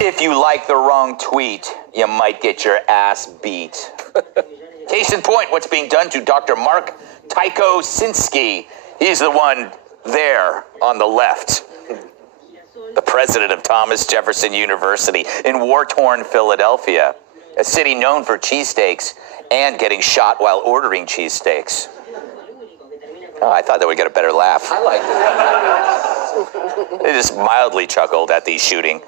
If you like the wrong tweet, you might get your ass beat. Case in point, what's being done to Dr. Mark Tyko-Sinski. He's the one there on the left. The president of Thomas Jefferson University in war-torn Philadelphia, a city known for cheesesteaks and getting shot while ordering cheesesteaks. Oh, I thought that would get a better laugh. I liked it. They just mildly chuckled at the shooting.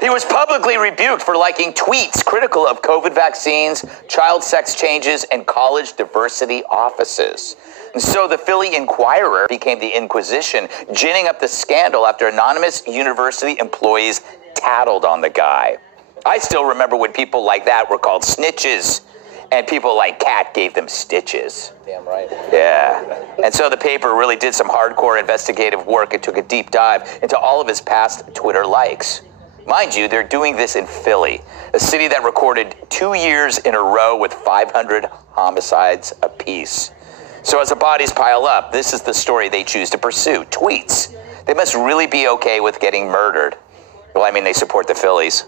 He was publicly rebuked for liking tweets critical of COVID vaccines, child sex changes, and college diversity offices. And so the Philly Inquirer became the Inquisition, ginning up the scandal after anonymous university employees tattled on the guy. I still remember when people like that were called snitches, and people like Cat gave them stitches. Damn right. Yeah. And so the paper really did some hardcore investigative work and took a deep dive into all of his past Twitter likes. Mind you, they're doing this in Philly, a city that recorded 2 years in a row with 500 homicides apiece. So as the bodies pile up, this is the story they choose to pursue. Tweets. They must really be okay with getting murdered. Well, I mean, they support the Phillies.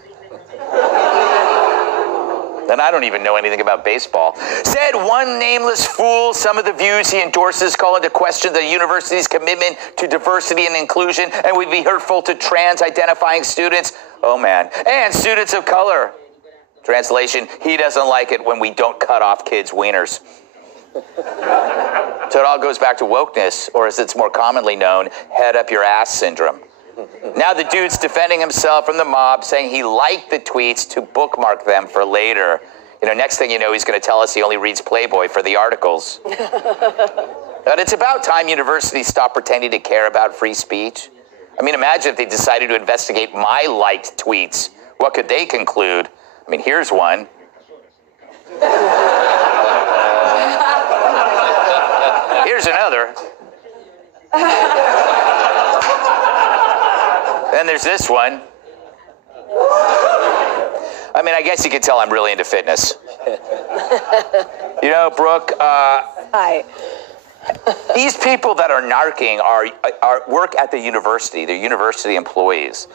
And I don't even know anything about baseball. Said one nameless fool, some of the views he endorses call into question the university's commitment to diversity and inclusion and would be hurtful to trans-identifying students. Oh, man. And students of color. Translation, he doesn't like it when we don't cut off kids' wieners. So it all goes back to wokeness, or as it's more commonly known, head up your ass syndrome. Now the dude's defending himself from the mob, saying he liked the tweets to bookmark them for later. You know, next thing you know, he's going to tell us he only reads Playboy for the articles. But it's about time universities stop pretending to care about free speech. I mean, imagine if they decided to investigate my liked tweets. What could they conclude? I mean, here's one. Here's another. Then there's this one. I mean, I guess you could tell I'm really into fitness. You know, Brooke, Hi. these people that are narking are work at the university. They're university employees.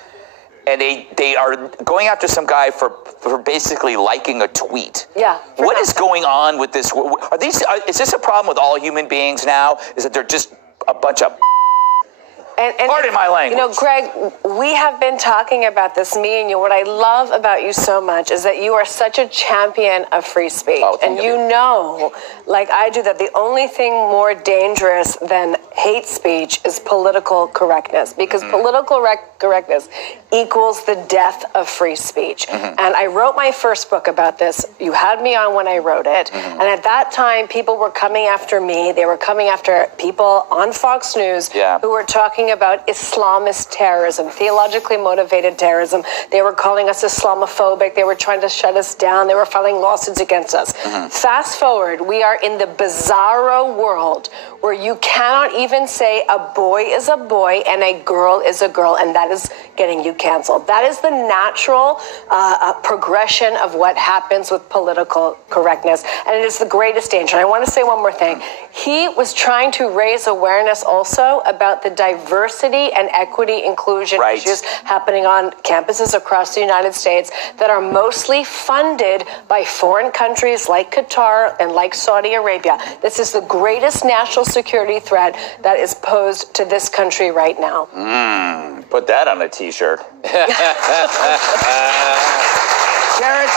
And they are going after some guy for basically liking a tweet. Yeah. What is going on with this? Is this a problem with all human beings now? Is that they're just a bunch of... And Pardon my language. You know, Greg, we have been talking about this, me and you. What I love about you so much is that you are such a champion of free speech. Oh, and you know, like I do, that the only thing more dangerous than hate speech is political correctness. Because political correctness equals the death of free speech. And I wrote my first book about this. You had me on when I wrote it. And at that time, people were coming after me. They were coming after people on Fox News who were talking about Islamist terrorism, theologically motivated terrorism. They were calling us Islamophobic. They were trying to shut us down. They were filing lawsuits against us. Fast forward, we are in the bizarro world where you cannot even say a boy is a boy and a girl is a girl, and that is getting you canceled. That is the natural progression of what happens with political correctness, and it is the greatest danger. And I want to say one more thing. He was trying to raise awareness also about the diversity and equity inclusion issues happening on campuses across the United States that are mostly funded by foreign countries like Qatar and like Saudi Arabia. This is the greatest national security threat that is posed to this country right now. Put that on a t-shirt. Terrence,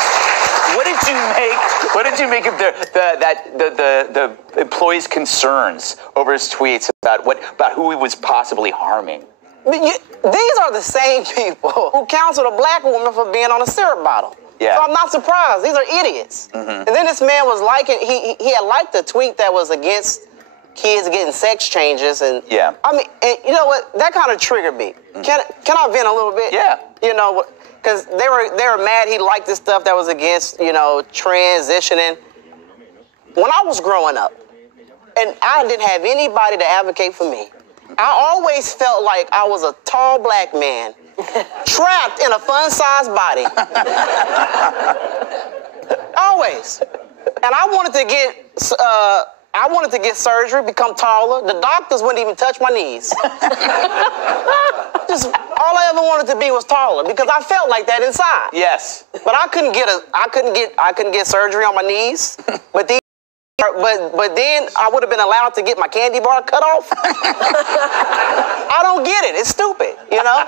what did you make of the employee's concerns over his tweets about who he was possibly harming? These are the same people who counseled a black woman for being on a syrup bottle. Yeah. So I'm not surprised. These are idiots. And then this man was liking, he had liked a tweet that was against kids getting sex changes. And I mean, and you know what? That kind of triggered me. Can I vent a little bit? Yeah. You know, because they were mad he liked this stuff that was against, you know, transitioning. When I was growing up, and I didn't have anybody to advocate for me, I always felt like I was a tall black man trapped in a fun-sized body. Always. And I wanted to get surgery, become taller. The doctors wouldn't even touch my knees. All I ever wanted to be was taller because I felt like that inside. Yes. But I couldn't get surgery on my knees. But then I would have been allowed to get my candy bar cut off. I don't get it. It's stupid, you know?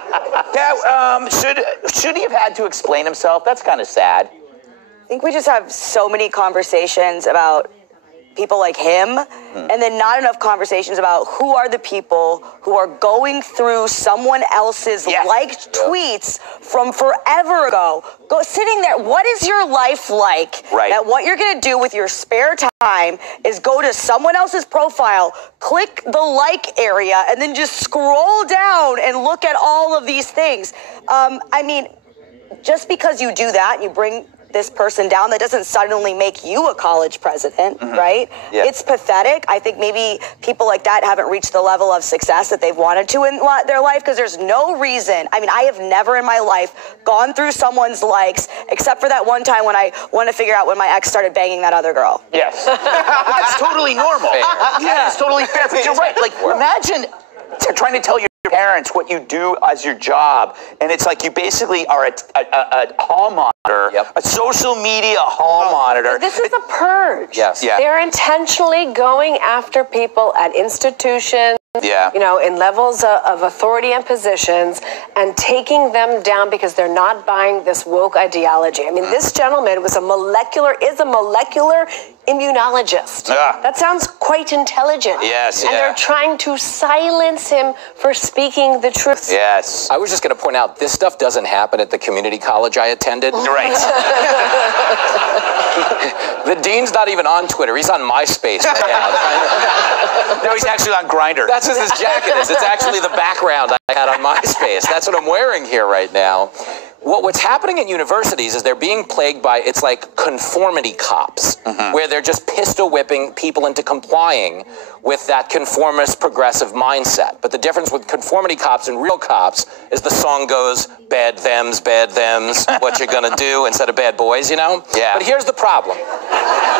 Yeah, should he have had to explain himself? That's kind of sad. I think we just have so many conversations about people like him, and then not enough conversations about who are the people who are going through someone else's liked tweets from forever ago. Sitting there, what is your life like? Right. That what you're going to do with your spare time is go to someone else's profile, click the like area, and then just scroll down and look at all of these things. I mean, just because you do that, you bring this person down, that doesn't suddenly make you a college president, right? Yeah. It's pathetic. I think maybe people like that haven't reached the level of success that they've wanted to in their life, because there's no reason. I mean, I have never in my life gone through someone's likes, except for that one time when I want to figure out when my ex started banging that other girl. Yes. That's totally normal. Yeah, it's totally fair. But you're right. Like, imagine trying to tell your parents what you do as your job, and it's like you basically are a hall monitor, a social media hall monitor. This is a purge. Yes. Yeah. They're intentionally going after people at institutions, you know, in levels of authority and positions, and taking them down because they're not buying this woke ideology. I mean, this gentleman is a molecular immunologist. That sounds quite intelligent. Yes, and they're trying to silence him for speaking the truth. Yes. I was just going to point out, this stuff doesn't happen at the community college I attended. Right. The dean's not even on Twitter. He's on MySpace right now. No, he's actually on Grindr. That's what his jacket is. It's actually the background I had on MySpace. That's what I'm wearing here right now. What's happening at universities is they're being plagued by, it's like conformity cops, where they're just pistol whipping people into complying with that conformist progressive mindset. But the difference with conformity cops and real cops is the song goes, bad thems, what you gonna do, instead of bad boys, you know? Yeah. But here's the problem.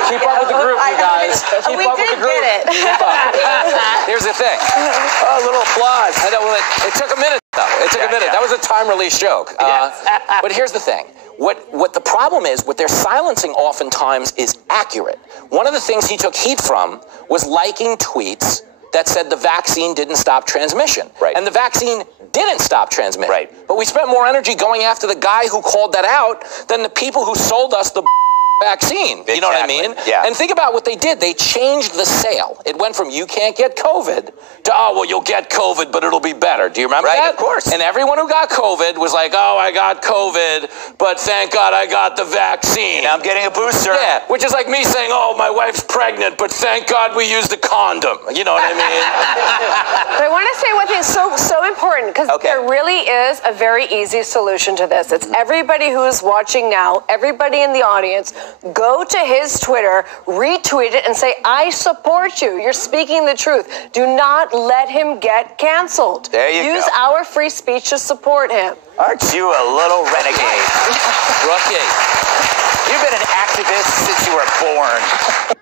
Keep up with the group, you guys. Keep up with the group. Keep up. Here's the thing. Oh, a little applause. I know, well, it took a minute, though. It took a minute. That was a time-release joke. But here's the thing. What the problem is, what they're silencing oftentimes is accurate. One of the things he took heat from was liking tweets that said the vaccine didn't stop transmission. Right. And the vaccine didn't stop transmission. Right. But we spent more energy going after the guy who called that out than the people who sold us the vaccine. You know what I mean? Yeah. And think about what they did. They changed the sale. It went from you can't get COVID to, oh, well, you'll get COVID, but it'll be better. Do you remember that? Of course. And everyone who got COVID was like, oh, I got COVID, but thank God I got the vaccine. Now I'm getting a booster. Yeah, which is like me saying, oh, my wife's pregnant, but thank God we used a condom. You know what I mean? But I want to say one thing so important, because there really is a very easy solution to this. It's everybody who is watching now, everybody in the audience, go to his Twitter, retweet it, and say, I support you. You're speaking the truth. Do not let him get canceled. There you go. Use our free speech to support him. Aren't you a little renegade? Rookie. You've been an activist since you were born.